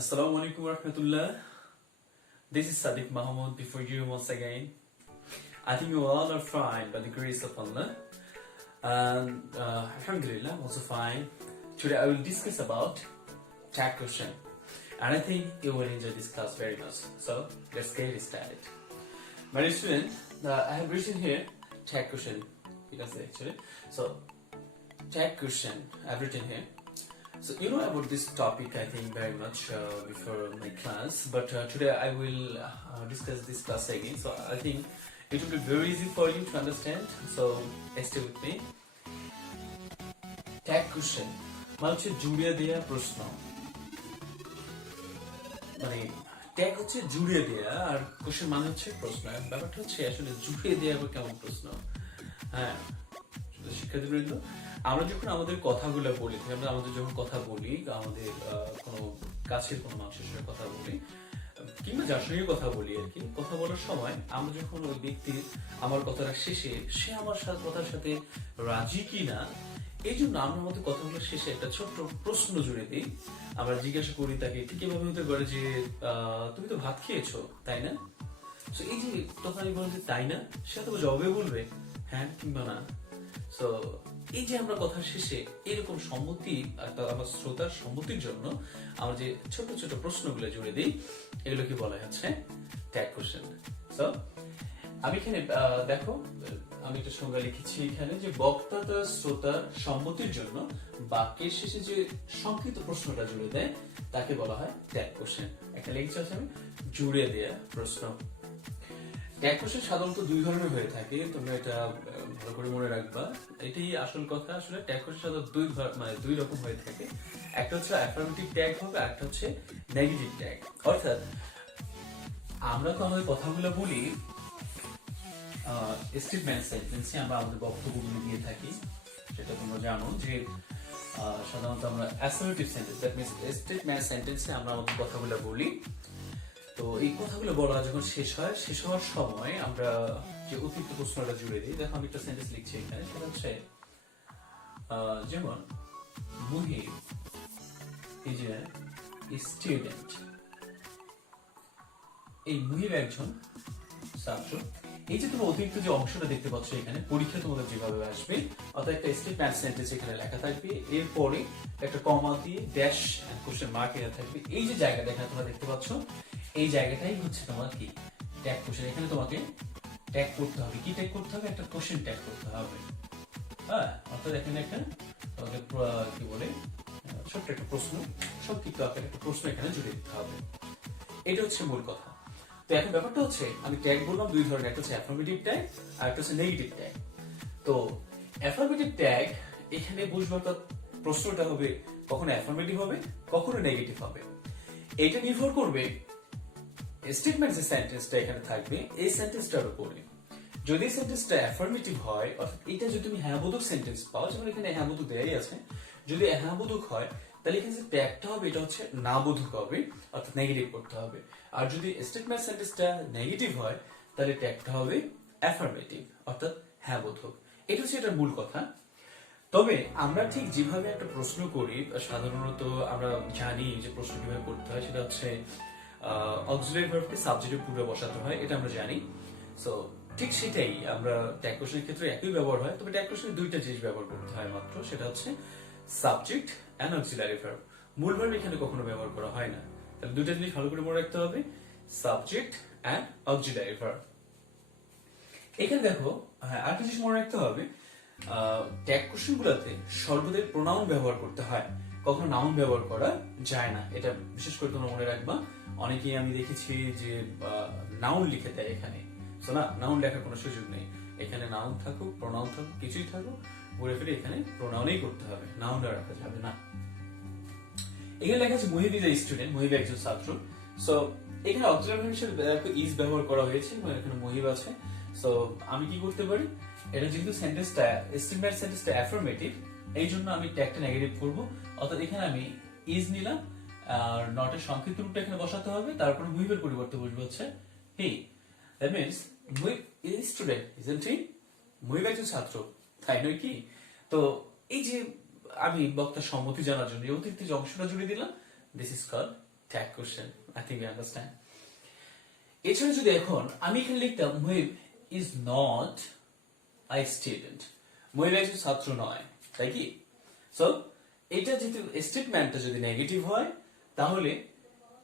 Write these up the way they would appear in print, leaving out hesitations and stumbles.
Assalamu alaikum warahmatullah. This is Sadiq Mahmoud before you once again. I think you all are fine by the grace of Allah. And Alhamdulillah, I'm also fine. Today I will discuss about tag question. And I think you will enjoy this class very much. So let's get it started. My dear student, I have written here tag question. You can say actually. So tag question I've written here. So you know about this topic I think very much before my class, but today I will discuss this class again. So I think it will be very easy for you to understand. So stay with me. Tag question মানে হচ্ছে জুড়ে দেয়া প্রশ্ন, মানে tag হচ্ছে জুড়ে দেয়া আর question মানে হচ্ছে প্রশ্ন। ব্যাপারটা হচ্ছে আসলে জুড়ে দেয়া বা কেমন প্রশ্ন। হ্যাঁ শিক্ষার্থীবৃন্দ, আমরা যখন আমাদের কথাগুলো বলি, আমরা আমাদের যখন কথা বলি, আমাদের কোনো কাছের কোনো মানুষের সঙ্গে কথা বলি কিংবা যার সঙ্গে কথা বলি আর কি, কথা বলার সময় আমরা যখন ওই ব্যক্তির আমার কথাটা শেষে সে আমার কথার সাথে রাজি কিনা, এই জন্য আমরা আমাদের কথাগুলো শেষে একটা ছোট্ট প্রশ্ন জুড়ে দিই। আমরা জিজ্ঞাসা করি তাকে, ঠিক এভাবে হতে পারে যে তুমি তো ভাত খেয়েছো তাই না? এই যে তখন আমি বলছি তাই না, সে তো জবাবে বলবে হ্যাঁ কিংবা না। তো এই যে আমরা কথার শেষে এরকম সম্মতি, আমার শ্রোতার সম্মতির জন্য আমরা যে ছোট ছোট প্রশ্নগুলো জুড়ে দিই, এগুলোকে বলা হচ্ছে ট্যাগ কোশ্চেন। তো আমি এখানে দেখো, আমি একটা সংজ্ঞা লিখেছি এখানে যে বক্তা তার শ্রোতার সম্মতির জন্য বাক্যের শেষে যে সংক্ষিপ্ত প্রশ্নটা জুড়ে দেয় তাকে বলা হয় ট্যাগ কোশ্চেন। একটা লিখেছি আমি জুড়ে দেয়া প্রশ্ন। ট্যাগ কোশ্চেন সাধারণত দুই ধরনের হয়ে থাকে, তোমরা এটা ভালো করে মনে রাখবা। এটাই আসল কথা। আসলে ট্যাগ কোশ্চেন সাধারণত দুই রকম হয়ে থাকে। একটা হচ্ছে অ্যাফার্মেটিভ ট্যাগ হবে, একটা হচ্ছে নেগেটিভ ট্যাগ। অর্থাৎ আমরা তো আমাদের কথাগুলো বলি স্টেটমেন্ট সেন্টেন্সে, আমরা আমাদের বক্তব্যগুলো দিয়ে থাকি, সেটা তোমরা জানো যে সাধারণত আমরা assertive sentence, that means statement সেন্টেন্সে আমরা আমাদের কথাগুলো বলি। তো এই কথাগুলো বলা যখন শেষ হয়, শেষ হওয়ার সময় আমরা যে অতিরিক্ত প্রশ্নটা জুড়ে দিই। দেখো আমি একটা সেন্টেন্স লিখছি এখানে, সেটা হচ্ছে যেমন মুহিব ইজ এ স্টুডেন্ট। এই মুহিব একজন ছাত্র। এই যে তোমরা অতিরিক্ত যে অংশটা দেখতে পাচ্ছ এখানে, পরীক্ষা তোমাদের যেভাবে আসবে, অর্থাৎ একটা স্টেটমেন্ট সেন্টেন্স এখানে লেখা থাকবে, এরপরে একটা কমা দিয়ে ড্যাশ কোশ্চেন মার্ক এখানে থাকবে। এই যে জায়গাটা এখানে তোমরা দেখতে পাচ্ছ, এই জায়গাটাই হচ্ছে তোমার কি ট্যাগ কোশ্চেন। এখানে তোমাকে ট্যাগ করতে হবে। কি ট্যাগ করতে হবে? একটা কোশ্চেন ট্যাগ করতে হবে। হ্যাঁ, অর্থাৎ এখানে একটা তোমাকে কি বলে ছোট্ট একটা প্রশ্ন, সংক্ষিপ্ত আকারে একটা প্রশ্ন এখানে জুড়ে দিতে হবে। এটা হচ্ছে মূল কথা। তো এখন ব্যাপারটা হচ্ছে আমি ট্যাগ বললাম দুই ধরনের, একটা হচ্ছে অ্যাফার্মেটিভ ট্যাগ আর একটা হচ্ছে নেগেটিভ ট্যাগ। তো অ্যাফার্মেটিভ ট্যাগ এখানে বুঝবো, অর্থাৎ প্রশ্নটা হবে কখনো অ্যাফার্মেটিভ হবে, কখনো নেগেটিভ হবে। এটা নির্ভর করবে স্টেটমেন্ট যে সেন্টেন্সটা এখানে থাকবে এই সেন্টেন্সটার উপরে। যদি সেন্টেন্সটা অ্যাফার্মেটিভ হয়, অর্থাৎ এটা যদি তুমি হ্যাঁবোধক সেন্টেন্স পাও, যেমন এখানে হ্যাঁবোধক দেয়াই আছে, যদি হ্যাঁবোধক হয় তাহলে এখানে যে ট্যাগটা হবে এটা হচ্ছে না বোধক হবে, অর্থাৎ নেগেটিভ করতে হবে। আর যদি স্টেটমেন্ট সেন্টেন্সটা নেগেটিভ হয় তাহলে ট্যাগটা হবে অ্যাফার্মেটিভ, অর্থাৎ হ্যাঁ বোধক। এটা হচ্ছে এটার মূল কথা। তবে আমরা ঠিক যেভাবে একটা প্রশ্ন করি, সাধারণত আমরা জানি যে প্রশ্ন কিভাবে করতে হয়, সেটা হচ্ছে অক্সিলারি ভার্বকে সাবজেক্টের পূর্বে বসাতে হয়, এটা আমরা জানি। সো ঠিক সেটাই আমরা ট্যাগ কোশ্চেনের ক্ষেত্রে একই ব্যবহার হয়, তবে ট্যাগ কোশ্চেনে দুইটা জিনিস ব্যবহার করতে হয় মাত্র, সেটা হচ্ছে সাবজেক্ট এন্ড অক্সিলারি ভার্ব। মূল ভার্ব এখানে কখনো ব্যবহার করা হয় না। তাহলে দুইটা জিনিস ভালো করে মনে রাখতে হবে, সাবজেক্ট এন্ড অক্সিলারি ভার্ব। এখানে দেখো, হ্যাঁ আরেকটা জিনিস মনে রাখতে হবে, ট্যাগ কোশ্চেনগুলোতে সর্বদাই প্রোনাউন ব্যবহার করতে হয়, কখনো নাউন ব্যবহার করা যায় না। এটা বিশেষ করে তোমরা মনে রাখবা। অনেকেই আমি দেখেছি যে নাউন লিখে দেয় এখানে, তো না, নাউন লেখার কোনো সুযোগ নেই। এখানে নাউন থাকুক, প্রোনাউন থাকুক, কিছুই থাকুক, ঘুরে ফিরে এখানে প্রোনাউনই করতে হবে, নাউন রাখা যাবে না। এখানে লেখা আছে Muhib is a student, Muhib একজন ছাত্র। সো এখানে অক্সিলারি ভার্ব হিসেবে ইজ ব্যবহার করা হয়েছে, এখানে মুহিব আছে। সো আমি কি করতে পারি, এটা যেহেতু সেন্টেন্সটা স্টেটমেন্ট সেন্টেন্সটা অ্যাফার্মেটিভ, এই জন্য আমি ট্যাগটা নেগেটিভ করব। অর্থাৎ এখানে আমি ইজ নিলাম, আর নটের সংক্ষিপ্ত রূপটা এখানে বসাতে হবে, তারপর মুহিবের পরিবর্তে বসবে হচ্ছে he. That means Muhib is student, isn't he? Muhib একজন ছাত্র, তাই নয় কি? তো এই যে আমি বক্তার সম্মতি জানার জন্য অতিরিক্ত যে অংশটা জুড়ে দিলাম, this is called tag question, I think you understand. এছাড়া যদি এখন আমি এখানে লিখতাম Muhib is not I student, Muhib একজন ছাত্র নয়, তাই কি? সো এটা যেহেতু স্টেটমেন্টটা যদি নেগেটিভ হয় তাহলে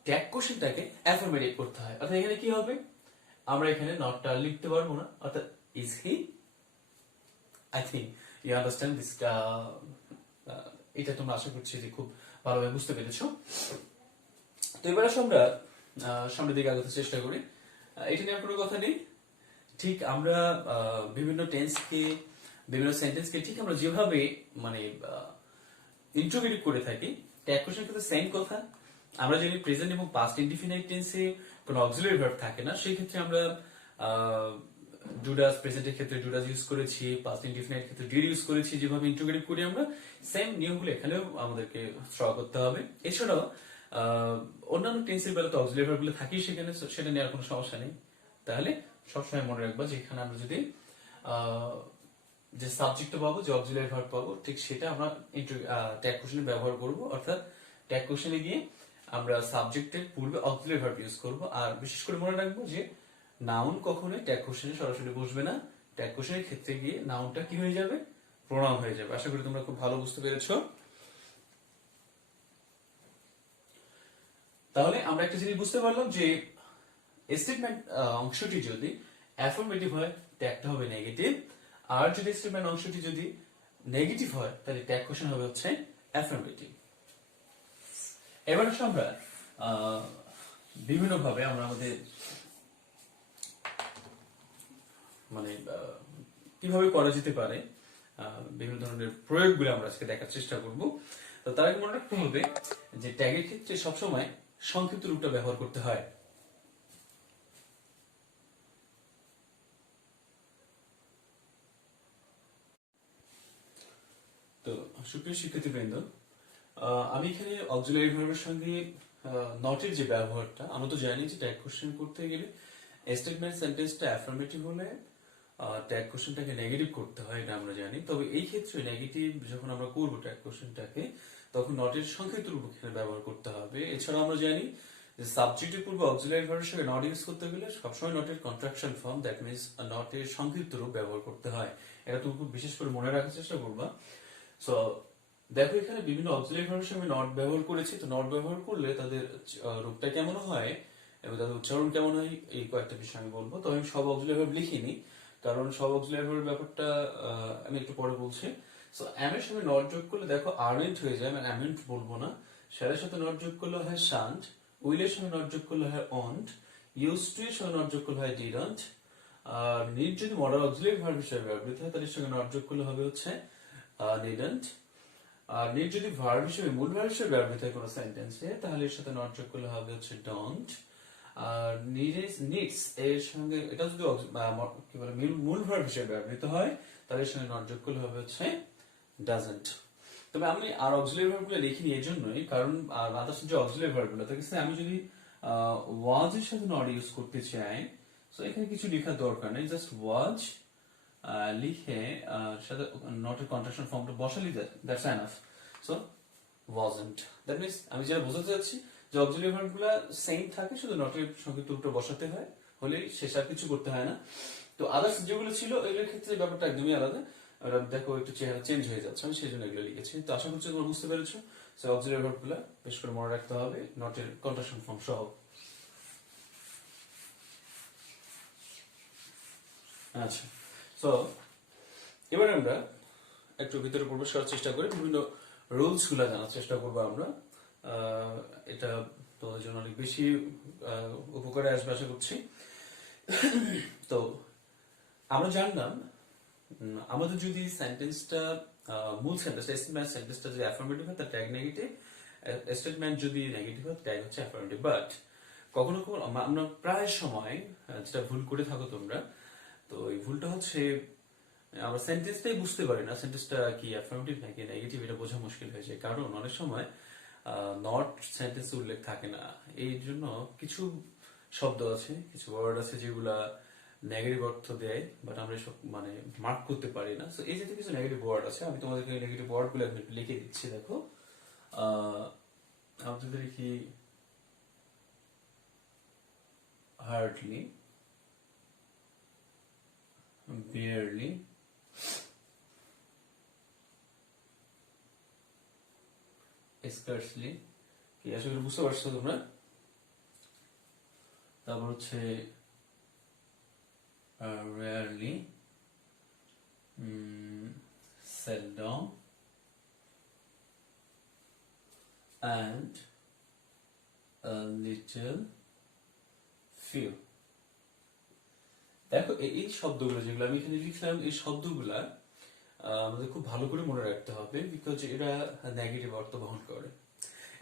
ট্যাগ কোশ্চেনটাকে অ্যাফার্মেটিভ করতে হয়। অর্থাৎ এখানে কি হবে, আমরা এখানে নটটা লিখতে পারবো না, অর্থাৎ is he, I think you understand this. এটা তোমরা আশা করছি যে খুব ভালোভাবে বুঝতে পেরেছো। তো এবার আসলে আমরা সামনের দিকে আগাতে চেষ্টা করি। এটা নিয়ে কোনো কথা নেই। ঠিক আমরা বিভিন্ন টেন্সকে, বিভিন্ন সেন্টেন্সকে ঠিক আমরা যেভাবে মানে ইন্ট্রোগেটিভ করে থাকি, ট্যাগ কোশ্চেন কিন্তু সেম কথা। আমরা যদি প্রেজেন্ট এবং পাস্ট ইনডিফিনাইট টেন্সে কোনো অক্সিলারি ভার্ব থাকে না, সেই ক্ষেত্রে আমরা ডুডাস, প্রেজেন্টের ক্ষেত্রে ডুডাস ইউজ করেছি, পাস্ট ইনডিফিনাইট ক্ষেত্রে ডিড ইউজ করেছি, যেভাবে ইন্ট্রোগেটিভ করি আমরা সেম নিয়মগুলো এখানেও আমাদেরকে ফলো করতে হবে। এছাড়াও অন্যান্য টেন্সের বেলা তো অক্সিলারি ভার্বগুলো থাকি সেখানে, সেটা নেওয়ার কোনো সমস্যা নেই। তাহলে সবসময় মনে রাখবা যে এখানে আমরা যদি যে সাবজেক্ট পাবো, যে অক্সিলারি ভার্ব পাবো, ঠিক সেটা আমরা ট্যাগ কোশ্চেনে ব্যবহার করব। অর্থাৎ ট্যাগ কোশ্চেনে গিয়ে আমরা সাবজেক্টের পূর্বে অক্সিলারি ভার্ব ইউজ করব। আর বিশেষ করে মনে রাখবো যে নাউন কখনোই ট্যাগ কোশ্চেনে সরাসরি বসবে না। ট্যাগ কোশ্চেনের ক্ষেত্রে গিয়ে নাউনটা কি হয়ে যাবে, প্রোনাউন হয়ে যাবে। আশা করি তোমরা খুব ভালো বুঝতে পেরেছো। তাহলে আমরা একটা জিনিস বুঝতে পারলাম যে স্টেটমেন্ট অংশটি যদি অ্যাফার্মেটিভ হয় ট্যাগটা হবে নেগেটিভ, আর যদি স্টেটমেন্ট অংশটি যদি নেগেটিভ হয় তাহলে ট্যাগ কোশ্চেন হবে হচ্ছে অ্যাফার্মেটিভ। এবার আসলে আমরা বিভিন্ন ভাবে আমরা আমাদের মানে কিভাবে করা যেতে পারে বিভিন্ন ধরনের প্রয়োগগুলো আমরা আজকে দেখার চেষ্টা করব। তো তার আগে মনে রাখতে হবে যে ট্যাগের ক্ষেত্রে সবসময় সংক্ষিপ্ত রূপটা ব্যবহার করতে হয়। তো সুপ্রিয় শিক্ষার্থীবৃন্দ, আমি এখানে অক্সিলারি ভার্বের সঙ্গে নটের যে ব্যবহারটা, আমরা তো জানি যে ট্যাগ কোশ্চেন করতে গেলে স্টেটমেন্ট সেন্টেন্সটা অ্যাফার্মেটিভ হলে ট্যাগ কোশ্চেনটাকে নেগেটিভ করতে হয়, এটা আমরা জানি। তবে এই ক্ষেত্রে নেগেটিভ যখন আমরা করবো ট্যাগ কোশ্চেনটাকে, তখন নটের সংক্ষিপ্ত রূপ এখানে ব্যবহার করতে হবে। এছাড়া আমরা জানি যে সাবজেক্টের পূর্বে অক্সিলারি ভার্বের সঙ্গে নট ইউজ করতে গেলে সবসময় নটের কন্ট্রাকশন ফর্ম, দ্যাট মিনস নটের সংক্ষিপ্ত রূপ ব্যবহার করতে হয়। এটা তুমি খুব বিশেষ করে মনে রাখার চেষ্টা করবা। সো দেখো এখানে বিভিন্ন অক্সিলারি ভার্বের সঙ্গে নট ব্যবহার করেছি। তো নট ব্যবহার করলে তাদের রূপটা কেমন হয় এবং তাদের উচ্চারণ কেমন হয়, এই কয়েকটা বিষয় আমি বলবো। তো আমি সব অক্সিলারি ভার্ব লিখিনি, কারণ সব অক্সিলারি ভার্বের ব্যাপারটা আমি একটু পরে বলছি। সো এম এর সঙ্গে নট যোগ করলে দেখো আরমেন্ট হয়ে যায়, মানে অ্যামেন্ট বলবো না। শ্যারের সাথে নট যোগ করলে হয় শান্ট, উইলের সঙ্গে নট যোগ করলে হয় অন্ট, ইউজ টু এর সঙ্গে নট যোগ করলে হয় ডিডন্ট। আর নিড যদি মডাল অক্সিলারি ভার্ব হিসেবে ব্যবহৃত হয় তাহলে এর সঙ্গে নট যোগ করলে হবে হচ্ছে নিডন্ট। আর নিড যদি ভার্ব হিসেবে, মূল ভার্ব হিসেবে ব্যবহৃত হয় কোনো সেন্টেন্সে, তাহলে এর সাথে নট যোগ করলে হবে হচ্ছে ডোন্ট। আর নিডস এর সঙ্গে, এটা যদি কি বলে মূল ভার্ব হিসেবে ব্যবহৃত হয় তাহলে এর সঙ্গে নট যোগ করলে হবে হচ্ছে ডাজন্ট। তবে আমি আর অক্সিলারি ভার্বগুলো লিখিনি এই জন্যই, কারণ আদার্স যে অক্সিলারি ভার্বগুলো থাকে, আমি যদি ওয়াজ এর সাথে নট ইউজ করতে চাই, সো এখানে কিছু লেখার দরকার নেই, জাস্ট ওয়াজ লিখে সাথে নটের কন্ট্রাকশন ফর্মটা বসালি, that's enough. So wasn't, that means আমি যেটা বোঝাতে চাচ্ছি যে অক্সিলারি ভার্বগুলো সেম থাকে, শুধু নটের সংক্ষিপ্ত রূপটা বসাতে হয়, হলেই শেষ আর কিছু করতে হয় না। তো আদার্স যেগুলো ছিল এগুলোর ক্ষেত্রে ব্যাপারটা একদমই আলাদা। দেখো একটু চেহারা চেঞ্জ হয়ে যাচ্ছে, আমি সেই জন্য এগুলো লিখেছি। তো আশা করছি তোমরা বুঝতে পেরেছো। সো অক্সিলারি ভার্বগুলো বেশ করে মনে রাখতে হবে নটের কন্ট্রাকশন ফর্ম সহ। আচ্ছা, সো এবার আমরা একটু ভিতরে প্রবেশ করার চেষ্টা করি, বিভিন্ন রুলস গুলা জানার চেষ্টা করবো আমরা। এটা তোমাদের জন্য অনেক বেশি উপকারে আসবে আশা করছি। তো আমরা জানলাম আমাদের যদি সেন্টেন্সটা মূল সেন্টেন্সটা যদি অ্যাফার্মেটিভ হয় তার ট্যাগ নেগেটিভ, স্টেটমেন্ট যদি নেগেটিভ হয় ট্যাগ হচ্ছে অ্যাফার্মেটিভ। বাট কখনো কখনো আমরা প্রায় সময় যেটা ভুল করে থাকো তোমরা, তো এই ভুলটা হচ্ছে আমরা সেন্টেন্সটাই বুঝতে পারি না সেন্টেন্সটা কি অ্যাফার্মেটিভ নাকি নেগেটিভ, এটা বোঝা মুশকিল হয়ে যায়। কারণ অনেক সময় নট সেন্টেন্স উল্লেখ থাকে না। এই জন্য কিছু শব্দ আছে, কিছু ওয়ার্ড আছে যেগুলা নেগেটিভ অর্থ দেয়, বাট আমরা সব মানে মার্ক করতে পারি না। সো এই যে কিছু নেগেটিভ ওয়ার্ড আছে, আমি তোমাদেরকে নেগেটিভ ওয়ার্ড গুলো লিখে দিচ্ছি। দেখো আমাদের কি hardly, barely, scarcely, কি আসলে বুঝতে পারছো তোমরা? তারপর হচ্ছে rarely, seldom, and a little few. দেখো এই শব্দগুলো যেগুলো আমি এখানে লিখলাম, এই শব্দগুলা আমাদের খুব ভালো করে মনে রাখতে হবে, বিকজ এরা নেগেটিভ অর্থ বহন করে।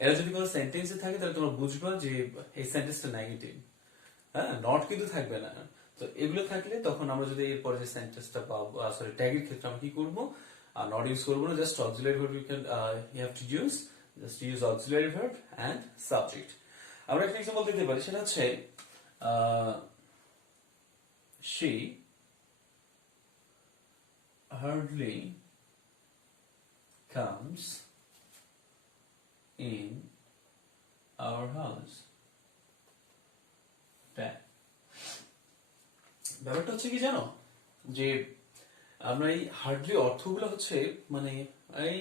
এরা যদি কোনো সেন্টেন্সে থাকে তাহলে তোমরা বুঝবা যে এই সেন্টেন্সটা নেগেটিভ, হ্যাঁ, নট কিন্তু থাকবে না। তো এগুলো থাকলে তখন আমরা যদি এরপরে যে সেন্টেন্সটা পাবো, সরি ট্যাগের ক্ষেত্রে আমরা কি করবো, নট ইউজ করবো না, just auxiliary verb you can you have to use, just use auxiliary verb and subject. আমরা একটা এক্সাম্পল দিতে পারি, সেটা হচ্ছে she hardly comes in our house. ব্যাপারটা হচ্ছে কি জানো, যে আমরা এই হার্ডলি অর্থগুলো হচ্ছে মানে এই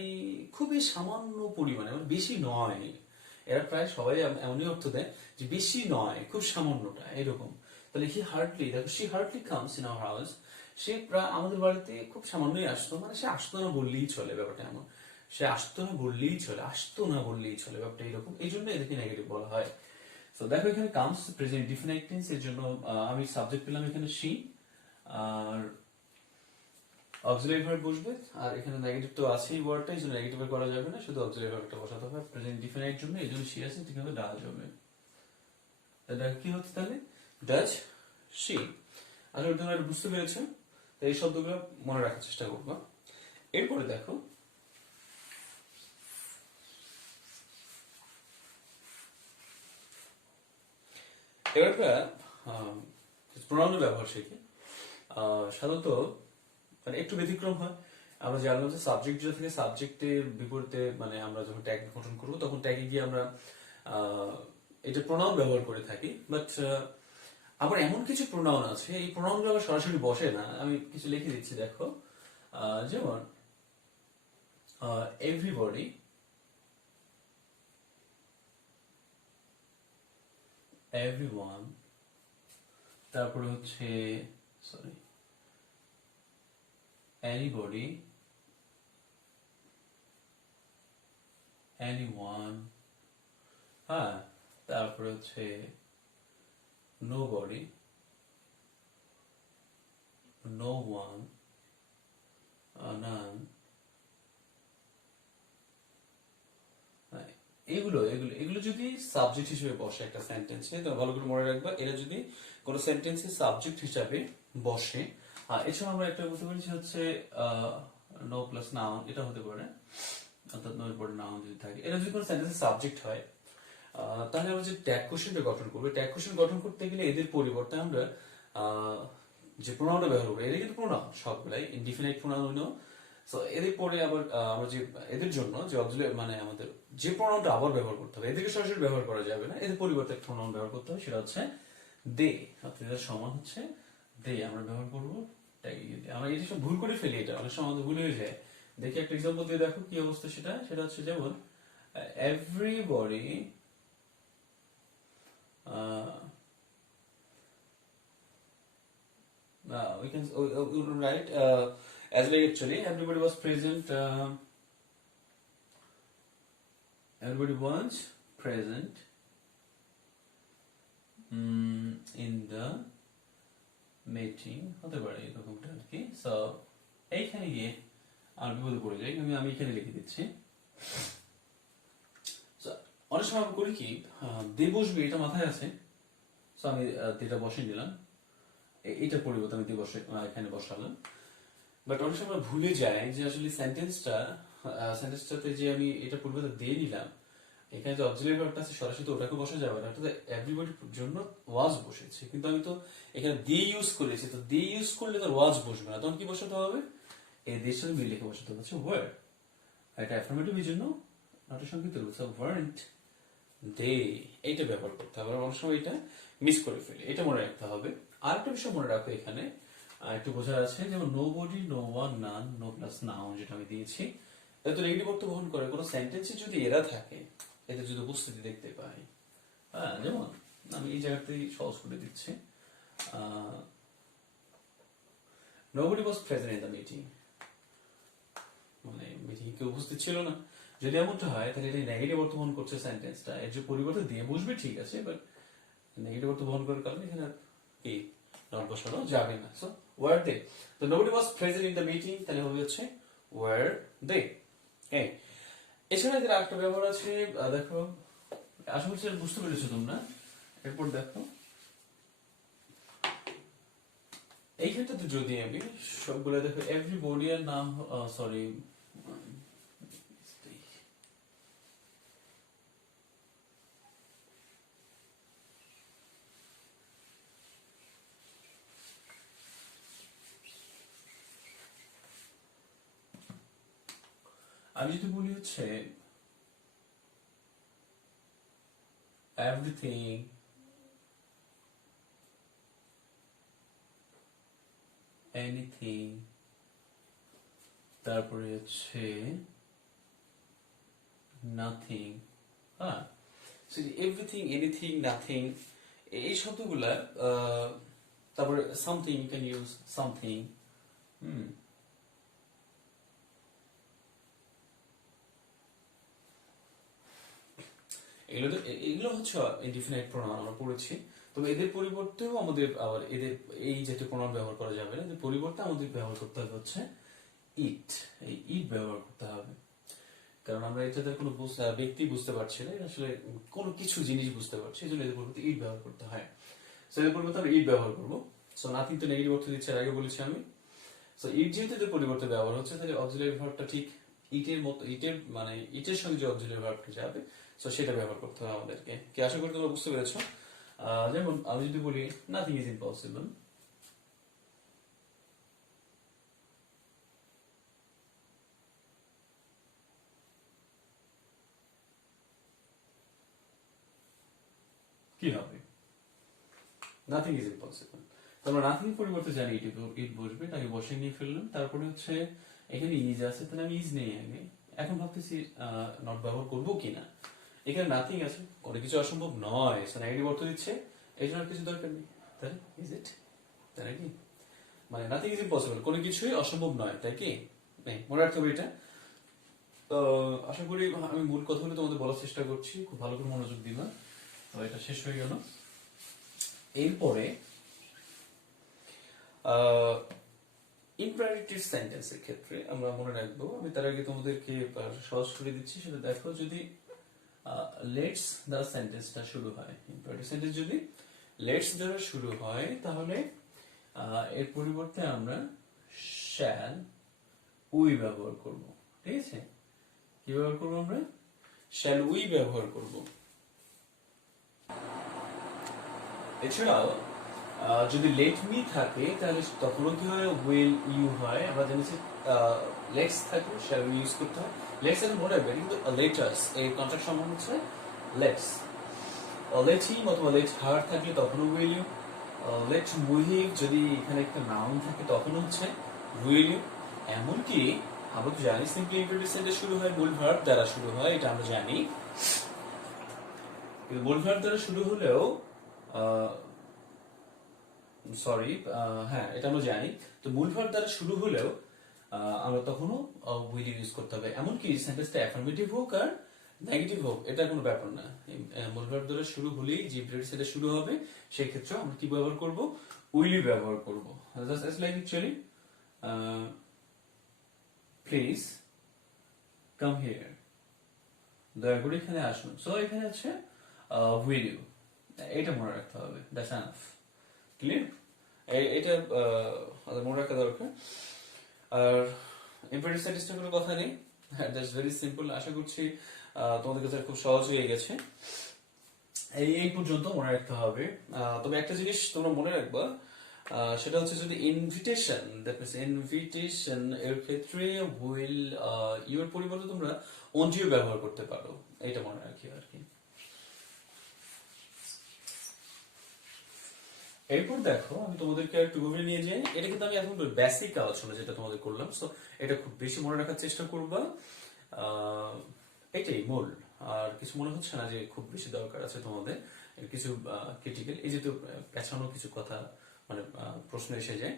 খুবই সামান্য পরিমাণে, মানে বেশি নয়, এরা প্রায় সবাই এমনই অর্থ দেয় যে বেশি নয়, খুব সামান্যটা এরকম। তাহলে হি হার্ডলি, দেখো she hardly comes in our house, সে প্রায় আমাদের বাড়িতে খুব সামান্যই আসতো, মানে সে আসতো না বললেই চলে, ব্যাপারটা এমন, সে আসতো না বললেই চলে, আসতো না বললেই চলে, ব্যাপারটা এরকম, এই জন্য এদেরকে নেগেটিভ বলা হয়। তো দেখো এখানে কামস প্রেজেন্ট ডিফিনাইট টেন্স, এর জন্য আমি সাবজেক্ট পেলাম এখানে সি, আর অক্সিলারি ভার্ব বসবে, আর এখানে নেগেটিভ তো আছেই ওয়ার্ডটা, এই জন্য নেগেটিভ করা যাবে না, শুধু অক্সিলারি ভার্বটা বসাতে হবে প্রেজেন্ট ডিফিনাইট জন্য, এই জন্য সি আছে, ঠিক হবে ডাজ হবে। তাহলে কি হচ্ছে তাহলে, ডাজ সি। আসলে তোমরা বুঝতে পেরেছো, তো এই শব্দগুলো মনে রাখার চেষ্টা করবো। এরপরে দেখো এবার প্রোনাউনের ব্যবহার শিখি। সাধারণত মানে একটু ব্যতিক্রম হয়, আমরা জানলাম যে সাবজেক্ট যেটা থাকে, সাবজেক্টের বিপরীতে মানে আমরা যখন ট্যাগ গঠন করবো তখন ট্যাগে গিয়ে আমরা এটা প্রোনাউন ব্যবহার করে থাকি, বাট আবার এমন কিছু প্রোনাউন আছে, এই প্রোনাউনগুলো আবার সরাসরি বসে না। আমি কিছু লিখে দিচ্ছি, দেখো, যেমন এভরিবডি, এভরিওয়ান, তারপরে হচ্ছে সরি anybody, anyone, হ্যাঁ, তারপরে হচ্ছে nobody, no one, none, এগুলো এগুলো এগুলো যদি সাবজেক্ট হিসেবে বসে একটা সেন্টেন্সে, তো ভালো করে মনে রাখবা, এরা যদি কোনো সেন্টেন্সে সাবজেক্ট হিসাবে বসে, এছাড়া আমরা একটা বলতে পারি হচ্ছে নো প্লাস নাউন, এটা হতে পারে, অর্থাৎ নো এর পরে নাউন যদি থাকে, এটা যদি কোনো সেন্টেন্সের সাবজেক্ট হয়, তাহলে আমরা যে ট্যাগ কোশ্চেনটা গঠন করবো, ট্যাগ কোশ্চেন গঠন করতে গেলে এদের পরিবর্তে আমরা যে প্রোনাউনটা ব্যবহার করবো, এদের কিন্তু প্রোনাউন সবগুলাই ইনডিফিনাইট প্রোনাউন, সো এদের পরে আবার আমরা যে এদের জন্য যে অক্সিলারি মানে আমাদের যে প্রোনাউনটা আবার ব্যবহার করতে হবে, এদেরকে সরাসরি ব্যবহার করা যাবে না, এদের পরিবর্তে প্রোনাউন ব্যবহার করতে হবে, সেটা হচ্ছে দে, অর্থাৎ এর সমান হচ্ছে দে, আমরা ব্যবহার করবো ট্যাগে গিয়ে। আমরা এটা সব ভুল করে ফেলি, এটা অনেক সময় আমাদের ভুল হয়ে যায়। দেখি একটা এক্সাম্পল দিয়ে দেখো কি অবস্থা, সেটা হচ্ছে যেমন everybody, we can write as like actually everybody was present, everybody was present in the meeting, হতে পারে এরকমটা আর কি। সো এইখানে গিয়ে আর বিপদে পড়ে যাই, আমি এখানে লিখে দিচ্ছি। অনেক সময় আমি করি কি, দে বসবে এটা মাথায় আছে, সো আমি দেটা বসে নিলাম, এইটার পরিবর্তে আমি এখানে বসালাম, বাট অনেক সময় ভুলে যায় যে আসলে সেন্টেন্সটাতে যে আমি এটা পরিবর্তে দিয়ে নিলাম, এখানে যে অক্সিলারি ভার্বটা আছে সরাসরি তো ওটাকে বসা যাবে না, অর্থাৎ এভরিবডির জন্য ওয়াজ বসেছে, কিন্তু আমি তো এখানে দিয়ে ইউজ করেছি, তো দিয়ে ইউজ করলে তো ওয়াজ বসবে না, তখন কি বসাতে হবে, এই দের সাথে মিল লিখে বসাতে হচ্ছে ওয়ার্ড, এটা অ্যাফার্মেটিভ, এই জন্য নোটেশন কিন্তু ওয়ার্ন্ট, দে, এইটা ব্যবহার করতে হবে। অনেক সময় এটা মিস করে ফেলি, এটা মনে রাখতে হবে। আর একটা বিষয় মনে রাখো এখানে, একটু বোঝার আছে, যেমন নো বডি, নো ওয়ান, নান, নো প্লাস নাউন যেটা আমি দিয়েছি, এত নেগেটিভ অর্থ বহন করে। কোনো সেন্টেন্সে যদি এরা থাকে, এদের যদি উপস্থিতি দেখতে পাই, হ্যাঁ, যেমন আমি এই জায়গাতেই সহজ করে দিচ্ছি, nobody was present in the meeting, মানে মিটিং কেউ উপস্থিত ছিল না। যদি এমনটা হয় তাহলে এটা নেগেটিভ অর্থ বহন করছে সেন্টেন্সটা, এর যে পরিবর্তে দিয়ে বসবে ঠিক আছে, বাট নেগেটিভ অর্থ বহন করার কারণে এখানে কি নট বসানো যাবে না। সো ওয়ার দে, তো nobody was present in the meeting, তাহলে হবে হচ্ছে ওয়ার দে। হ্যাঁ, এছাড়া এদের আরেকটা ব্যবহার আছে, দেখো, আশা করছি বুঝতে পেরেছো তোমরা। এরপর দেখো এইখানটাতে যদি আমি সবগুলো দেখো, এভরিবডি এর নাম, সরি, আমি যদি বলি হচ্ছে এভরিথিং, এনিথিং, তারপরে হচ্ছে নাথিং, হ্যাঁ, এভরিথিং, এনিথিং, নাথিং, এই শব্দগুলা, তারপরে something, you can use something, hmm, এগুলো হচ্ছে ইনডিফিনাইট প্রোনাউন আমরা পড়েছি। তবে এদের পরিবর্তেও আমাদের আবার এদের এই জাতীয় প্রোনাউন ব্যবহার করা যাবে না, এদের পরিবর্তে আমাদের ব্যবহার করতে হবে হচ্ছে ইট, এই ইট ব্যবহার করতে হবে। কারণ আমরা এটাতে কোনো ব্যক্তি বুঝতে পারছি না, আসলে কোনো কিছু জিনিস বুঝতে পারছি, এই জন্য এদের পরিবর্তে ইট ব্যবহার করতে হয়। সো এদের পরিবর্তে আমরা ইট ব্যবহার করবো। সো নাথিং তো নেগেটিভ অর্থ দিচ্ছে, আগে বলেছি আমি। সো ইট যেহেতু এদের পরিবর্তে ব্যবহার হচ্ছে, তাহলে অক্সিলারি ভার্বটা ঠিক ইটের মতো, ইটের মানে ইটের সঙ্গে যে অক্সিলারি ভার্বটা যাবে, সো সেটা ব্যবহার করতে হবে আমাদেরকে। কি আশা করি তোমরা বুঝতে পেরেছো। যেমন আমি যদি বলি নাথিং ইজ ইম্পসিবল, কি হবে? Nothing is impossible. তারপর নাথিং পরিবর্তে জানি ইট, ইট বসবে, তাকে বসে নিয়ে ফেললাম। তারপরে হচ্ছে এখানে ইজ আছে, তাহলে আমি ইজ নেই আগে। এখন ভাবতেছি নট ব্যবহার করবো কিনা। এখানে নাথিং আছে, কোনো কিছু অসম্ভব নয়, নেগেটিভ অর্থ দিচ্ছে, এই জন্য আর কিছু দরকার নেই। তাই ইজ ইট, তাই নাকি? মানে নাথিং ইজ ইম্পসিবল, কোনো কিছুই অসম্ভব নয়, তাই কি? নেই, মনে রাখতে হবে এটা। তো আশা করি আমি মূল কথাগুলো তোমাদের বলার চেষ্টা করছি, খুব ভালো করে মনোযোগ দিবা। তো এটা শেষ হয়ে গেল। এরপরে ইম্পারেটিভ সেন্টেন্সের ক্ষেত্রে আমরা মনে রাখবো, আমি তার আগে তোমাদেরকে সহজ করে দিচ্ছি, সেটা দেখো। যদি লেটস দ্বারা সেন্টেন্সটা শুরু হয়, ইম্পারেটিভ সেন্টেন্স যদি লেটস দ্বারা শুরু হয়, তাহলে এর পরিবর্তে আমরা শ্যাল, উই ব্যবহার করব। ঠিক আছে, কি ব্যবহার করবো আমরা? শ্যাল উই ব্যবহার করব। এছাড়াও যদি লেট মি থাকে, তাহলে তখনও কি হয়? উইল ইউ হয়। আমরা জানিছি লেটস থাকলে শ্যাল উই ইউজ করতে হয়। লেটস এখন মনে রাখবে, কিন্তু লেটার্স এই কন্ট্রাক্ট সম্বন্ধ হচ্ছে লেটস। লেট হিম অথবা লেট হার থাকলে তখনও উইল ইউ। লেট মুহিব যদি এখানে একটা নাউন থাকে তখনও হচ্ছে উইল ইউ। এমনকি আমরা তো জানি সিম্পলি ইম্পারেটিভ সেন্টেন্স শুরু হয় মূল ভার্ব দ্বারা শুরু হয়, এটা আমরা জানি। কিন্তু মূল ভার্ব দ্বারা শুরু হলেও সরি, হ্যাঁ, এটা আমরা জানি। তো মূল ভার্ব দ্বারা শুরু হলেও আমরা তখনও উইল ইউজ করতে হবে। এমনকি সেন্টেন্সটা অ্যাফার্মেটিভ হোক আর নেগেটিভ হোক, এটা কোনো ব্যাপার না। মূল ভার্ব দ্বারা শুরু হলেই যে ইম্পারেটিভ সেন্টেন্স শুরু হবে, সেই ক্ষেত্রে আমরা কি ব্যবহার করব? উইল ব্যবহার করব। Just like actually, please come here, দয়া করে এখানে আসুন। সো এখানে আছে উইল ইউ, এটা মনে রাখতে হবে। That's enough. ক্লিয়ার? এটা মনে রাখা দরকার। আর ইম্পারেটিভ সেন্টেন্সটা কোনো কথা নেই, দ্যাটস ভেরি সিম্পল। আশা করছি তোমাদের কাছে খুব সহজ হয়ে গেছে। এই পর্যন্ত মনে রাখতে হবে। তবে একটা জিনিস তোমরা মনে রাখবা, সেটা হচ্ছে যদি ইনভিটেশন, দ্যাট মিন্স ইনভিটেশন এর ক্ষেত্রে উইল ইউর পরিবর্তে তোমরা ওন্ট ইউ ব্যবহার করতে পারো, এটা মনে রাখি আর কি। এরপর দেখো আমি তোমাদেরকে একটু গভীরে নিয়ে যাই। এটা কিন্তু আমি এখন বেসিক আলোচনা যেটা তোমাদের করলাম, সো এটা খুব বেশি মনে রাখার চেষ্টা করবা। আহ, এটাই মূল। আর কিছু মনে হচ্ছে না যে খুব বেশি দরকার আছে তোমাদের, এর কিছু ক্রিটিক্যাল এই যেহেতু পেছানো কিছু কথা মানে প্রশ্ন এসে যায়,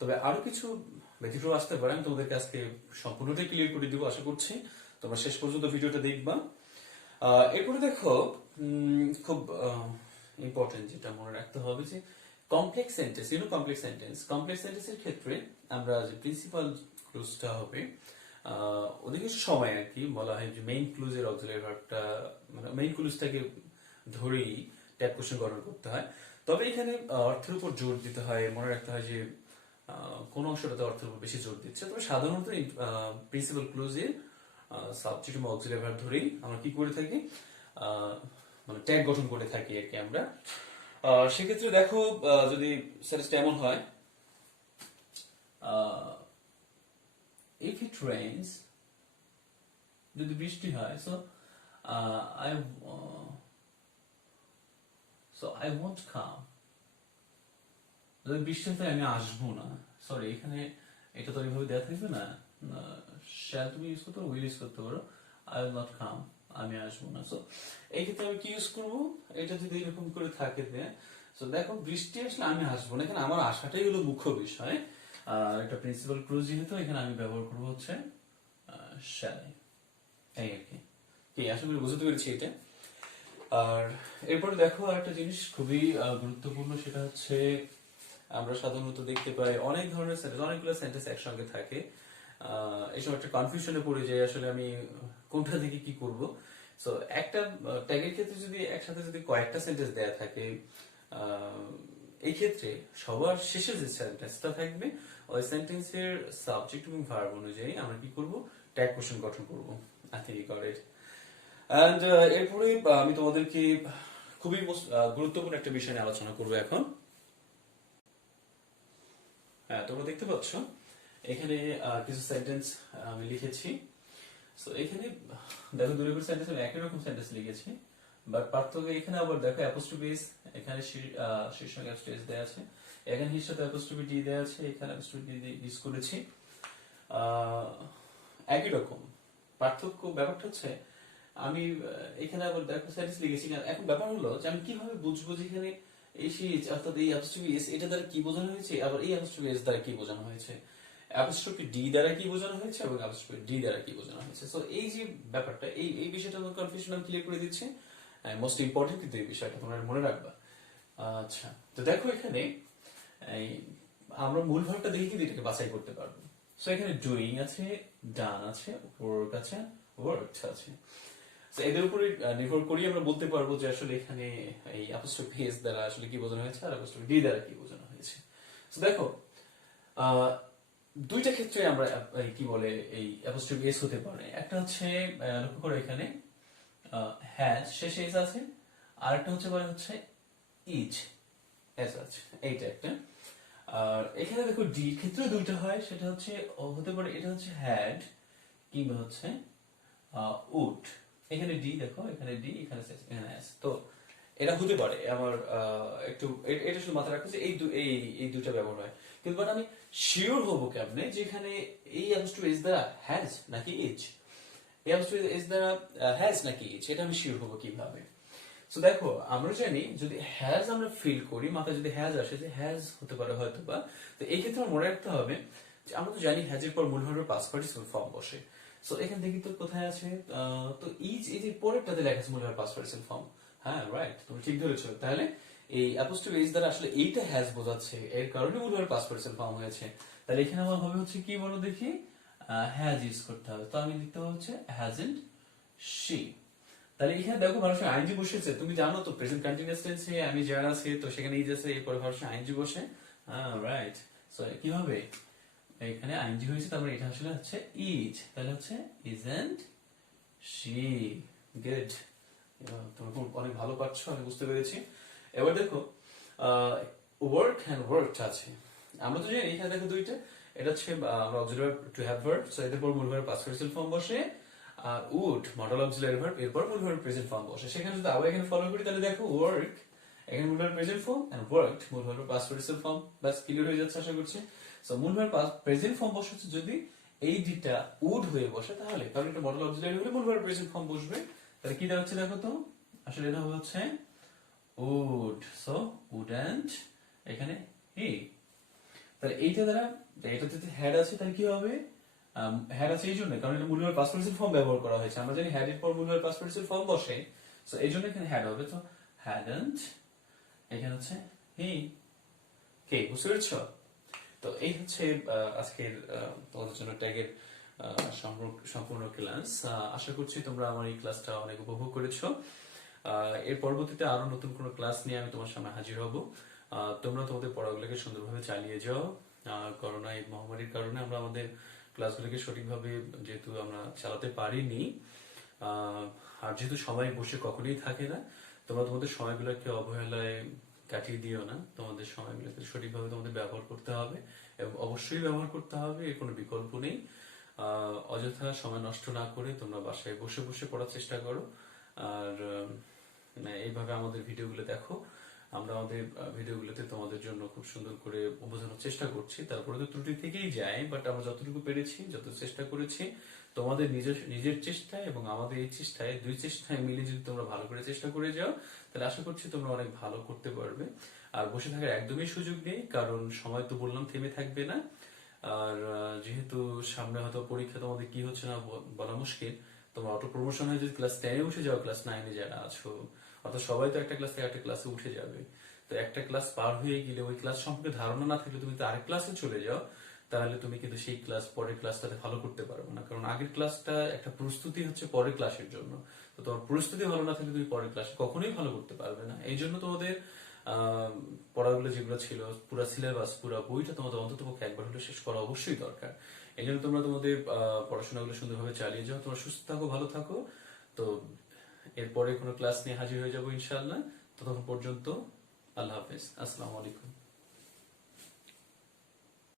তবে আরো কিছু ব্যতিক্রম আসতে পারে। আমি তোমাদেরকে আজকে সম্পূর্ণটাই ক্লিয়ার করে দিব আশা করছি। তোমরা শেষ পর্যন্ত ভিডিওটা দেখবা। এরপরে দেখো খুব ইম্পর্টেন্ট যেটা মনে রাখতে হবে যে কমপ্লেক্স সেন্টেন্স, কমপ্লেক্স সেন্টেন্সের ক্ষেত্রে আমরা যে প্রিন্সিপাল ক্লুজটা হবে অধিকাংশ সময় আর কি বলা হয় যে মেইন ক্লুজের অক্সিলারি ভার্বটা মানে মেইন ক্লুজটাকে ধরেই ট্যাগ কোশ্চেন গঠন করতে হয়। তবে এখানে অর্থের উপর জোর দিতে হয়, মনে রাখতে হয় যে কোন অংশটাতে অর্থের উপর বেশি জোর দিচ্ছে। তবে সাধারণত প্রিন্সিপাল ক্লুজে সাবজেক্ট এবং অক্সিলারি ভার্ব ধরেই আমরা কি করে থাকি, মানে ট্যাগ গঠন করে থাকি আর কি আমরা। সেক্ষেত্রে দেখো যদি সেন্টেন্সটা এমন হয়, if it rains, যদি বৃষ্টি হয়, so I won't come, যদি বৃষ্টি হয় আমি আসবো না। সরি, এখানে এটা তো এইভাবে দেওয়া থাকবে না, শ্যাল তুমি ইউজ করতে পারো, উইল ইউজ করতে পারো, আই উইল নট কাম, আমি আসবো না। সো এই ক্ষেত্রে আমি কি ইউজ করবো, এটা যদি এরকম করে থাকে, সো দেখো বৃষ্টি আসলে আমি আসবো না, এখানে আমার আসাটাই হলো মুখ্য বিষয়। এটা প্রিন্সিপাল ক্লুজ যেহেতু এখানে আমি ব্যবহার করবো হচ্ছে শ্যাল, এই আর কি। আশা করি বুঝতে পেরেছি এটা। আর এরপরে দেখো আরেকটা জিনিস খুবই গুরুত্বপূর্ণ, সেটা হচ্ছে আমরা সাধারণত দেখতে পাই অনেক ধরনের সেন্টেন্স, অনেকগুলো সেন্টেন্স একসঙ্গে থাকে। এই সময় একটা কনফিউশনে পড়ে যায় আসলে আমি কোনটা থেকে কি করব। সো একটা ট্যাগের ক্ষেত্রে যদি একসাথে যদি কয়েকটা সেন্টেন্স দেয়া থাকে, এই ক্ষেত্রে সবার শেষে যে সেন্টেন্সটা থাকবে ওই সেন্টেন্সের সাবজেক্ট এবং ভার্ব অনুযায়ী আমরা কি করব, ট্যাগ কোশ্চেন গঠন করব। I think you got it. And এরপরে আমি তোমাদেরকে খুবই গুরুত্বপূর্ণ একটা বিষয় নিয়ে আলোচনা করবো এখন। হ্যাঁ, তোমরা দেখতে পাচ্ছ এখানে কিছু সেন্টেন্স আমি লিখেছি। সো এখানে দেখো দুই রকম সেন্টেন্স, আমি একই রকম সেন্টেন্স লিখেছি, বাট পার্থক্য এখানে আবার দেখো অ্যাপোস্ট্রফি এস, এখানে শীর্ষক অ্যাপোস্ট্রফি দেয়া আছে, এখানে হির সাথে অ্যাপোস্ট্রফি ডি দেয়া আছে, এখানে অ্যাপোস্ট্রফি ডি ইউজ করেছি। একই রকম, পার্থক্য ব্যাপারটা হচ্ছে আমি এখানে আবার দেখো সেন্টেন্স লিখেছি। এখন ব্যাপার হলো যে আমি কিভাবে বুঝবো যে এখানে এই সিরিজ অর্থাৎ এই অ্যাপোস্ট্রফি এস এটা দ্বারা কি বোঝানো হয়েছে, আবার এই অ্যাপোস্ট্রফি এস দ্বারা কি বোঝানো হয়েছে, অ্যাপোস্ট্রফি ডি দ্বারা কি বোঝানো হয়েছে এবং অ্যাপোস্ট্রফি ডি দ্বারা কি বোঝানো হয়েছে। সো এই যে ব্যাপারটা, এই বিষয়টা কনফিউশন আমি ক্লিয়ার করে দিচ্ছি। মোস্ট ইম্পর্টেন্ট কিন্তু এই বিষয়টা তোমরা মনে রাখবা। আচ্ছা, তো দেখো এখানে আমরা মূল ভাবটা দেখে কিন্তু এটাকে বাছাই করতে পারবো। সো এখানে ডুইং আছে, ডান আছে, ওয়ার্ক আছে, ওয়ার্কড আছে। তো এদের উপরে নির্ভর করেই আমরা বলতে পারবো যে আসলে এখানে এই অ্যাপোস্ট্রফি এস দ্বারা আসলে কি বোঝানো হয়েছে আর অ্যাপোস্ট্রফি ডি দ্বারা কি বোঝানো হয়েছে। তো দেখো দুইটা ক্ষেত্রে আমরা কি বলে এই অ্যাপোস্ট্রফি এস হতে পারে। একটা হচ্ছে লক্ষ্য করো এখানে হ্যাজ শেষে এস আছে, আর একটা হচ্ছে ইজ এস আছে, এইটা একটা। আর এখানে দেখো ডি ক্ষেত্রে দুইটা হয়, সেটা হচ্ছে হতে পারে এটা হচ্ছে হ্যাড কিংবা হচ্ছে উড। এখানে ডি দেখো, এখানে ডি, এখানে এস, তো এটা হতে পারে আমার একটু এটা শুধু মাথায় রাখতে এই দুইটা ব্যবহার হয়। কিন্তু বাট আমি শিওর হবো কেমনে যে এখানে এই অ্যাপোস্ট্রফি এস দ্বারা হ্যাজ নাকি ইজ, এই অ্যাপোস্ট্রফি এস দ্বারা হ্যাজ নাকি ইজ, এটা আমি শিওর হবো কিভাবে। সো দেখো আমরা জানি যদি হ্যাজ আমরা ফিল করি, মাথায় যদি হ্যাজ আসে যে হ্যাজ হতে পারে হয়তো বা, তো এই ক্ষেত্রে মনে রাখতে হবে যে আমরা তো জানি হ্যাজের পর মূল ভার্বের পাস্ট পার্টিসিপল ফর্ম বসে। সো এখান থেকে তো কোথায় আছে, তো ইজ এই যে পরেরটাতে লেখা আছে মূল ভার্বের পাস্ট পার্টিসিপল ফর্ম। হ্যাঁ রাইট, তুমি ঠিক ধরেছো। তাহলে এই অ্যাপোস্ট্রফি এস দ্বারা আসলে এইটা হ্যাজ বোঝাচ্ছে, এর কারণে মূল ভার্বের পাস্ট পার্টিসিপল ফর্ম হয়েছে। তাহলে এখানে আমার হবে হচ্ছে কি বলো দেখি, হ্যাজ ইউজ করতে হবে। তো আমি লিখতে হবে হচ্ছে হ্যাজন্ট শি। তাহলে এখানে দেখো ভার্সন আইনজি বসেছে, তুমি জানো তো প্রেজেন্ট কন্টিনিউয়াস টেন্সে আমি যারা আছে তো সেখানে ইজ আছে, এরপর ভার্সন আইনজি বসে। হ্যাঁ রাইট। সো কি হবে, এখানে আইনজি হয়েছে, তারপরে এটা আসলে হচ্ছে ইজ, তাহলে হচ্ছে ইজন্ট শি। গুড, তুমি অনেক ভালো পাচ্ছ, আমি বুঝতে পেরেছি। এবার দেখো ওয়ার্ক এন্ড ওয়ার্কড আছে, আমরা তো জানি এখানে দেখো দুইটা, এটা হচ্ছে আমরা auxiliary to have verb, so এদের পর মূল ভার্ব পাস্ট পার্টিসিপল ফর্ম বসে, আর উড মডেল অক্সিলারি ভার্ব, এরপর মূল ভার্ব প্রেজেন্ট ফর্ম বসে। সেখানে যদি আবার এখানে ফলো করি তাহলে দেখো ওয়ার্ক এখানে মূল verb present form and worked মূল ভার্ব পাস্ট পার্টিসিপল ফর্ম। বাস ক্লিয়ার হয়ে যাচ্ছে আশা করছি। সো মূল ভার্ব প্রেজেন্ট ফর্ম বসাচ্ছে যদি এই ডিটা উড হয়ে বসে, তাহলে কারণ এটা মডেল অক্সিলারি হলে মূল ভার্ব প্রেজেন্ট ফর্ম বসবে। তাহলে কি দেওয়া হচ্ছে দেখো তো, আসলে এটা হচ্ছে উড, সো উডন্ট, এখানে হি। তাহলে এইটা দ্বারা এটাতে যদি হ্যাড আছে তাহলে কি হবে, হ্যাড আছে এই জন্য কারণ এটা মূল ভার্ব পাস্ট পার্টিসিপল ফর্ম ব্যবহার করা হয়েছে। আমরা জানি হ্যাড এর পর মূল ভার্ব পাস্ট পার্টিসিপল ফর্ম বসে, সো এই জন্য এখানে হ্যাড হবে। তো হ্যাডন্ট, এখানে হচ্ছে হি। কে বুঝতে পেরেছো? তো এই হচ্ছে আজকের তোমাদের জন্য ট্যাগের সম্পূর্ণ ক্লাস। আশা করছি তোমরা আমার এই ক্লাসটা অনেক উপভোগ করেছো। এর পরবর্তীতে আরো নতুন কোনো ক্লাস নিয়ে আমি তোমার সামনে হাজির হব। তোমরা তোমাদের পড়াগুলোকে সুন্দরভাবে চালিয়ে যাও। করোনা এই মহামারীর কারণে আমরা আমাদের ক্লাসগুলোকে সঠিকভাবে যেহেতু আমরা চালাতে পারিনি, আর যেহেতু সবাই বসে কখনোই থাকে না, তোমরা তোমাদের সময়গুলোকে অবহেলায় কাটিয়ে দিও না। তোমাদের সময়গুলোকে সঠিকভাবে তোমাদের ব্যবহার করতে হবে এবং অবশ্যই ব্যবহার করতে হবে, এর কোনো বিকল্প নেই। অযথা সময় নষ্ট না করে তোমরা বাসায় বসে বসে পড়ার চেষ্টা করো। আর এইভাবে আমাদের ভিডিওগুলো দেখো। আমরা আমাদের ভিডিওগুলোতে তোমাদের জন্য খুব সুন্দর করে বোঝানোর চেষ্টা করছি। তারপরে তো ত্রুটি থেকেই যায়, বাট আমরা যতটুকু পেরেছি, যত চেষ্টা করেছি, তোমাদের নিজের চেষ্টায় এবং আমাদের এই চেষ্টায়, দুই চেষ্টায় মিলে যদি তোমরা ভালো করে চেষ্টা করে যাও, তাহলে আশা করছি তোমরা অনেক ভালো করতে পারবে। আর বসে থাকার একদমই সুযোগ নেই, কারণ সময় তো বললাম থেমে থাকবে না। আর যেহেতু সামনে হয়তো পরীক্ষা, তোমাদের কি হচ্ছে না বলা মুশকিল। তোমরা অটো প্রমোশন হয়ে যদি ক্লাস 10-এ উঠে যাও, ক্লাস 9-এ যারা আছো, অর্থাৎ সবাই তো একটা ক্লাস থেকে একটা ক্লাসে উঠে যাবে। তো একটা ক্লাস পার হয়ে গেলে ওই ক্লাস সম্পর্কে ধারণা না থাকলে তুমি তো আরেক ক্লাসে চলে যাও, তাহলে তুমি কিন্তু সেই ক্লাস পরের ক্লাসটাতে ভালো করতে পারবে না। কারণ আগের ক্লাসটা একটা প্রস্তুতি হচ্ছে পরের ক্লাসের জন্য। তো তোমার প্রস্তুতি ভালো না থাকলে তুমি পরের ক্লাসে কখনোই ভালো করতে পারবে না। এই জন্য তোমাদের পড়াগুলো যেগুলো ছিল, পুরো সিলেবাস, পুরো বইটা তোমাদের অন্ততপক্ষে একবার হলে শেষ করা অবশ্যই দরকার। এই জন্য তোমরা তোমাদের পড়াশোনাগুলো সুন্দরভাবে চালিয়ে যাও। তোমরা সুস্থ থাকো, ভালো থাকো। তো এরপরে কোনো ক্লাস নিয়ে হাজির হয়ে যাবো ইনশাআল্লাহ। ততক্ষণ পর্যন্ত আল্লাহ হাফেজ, আসসালামু আলাইকুম।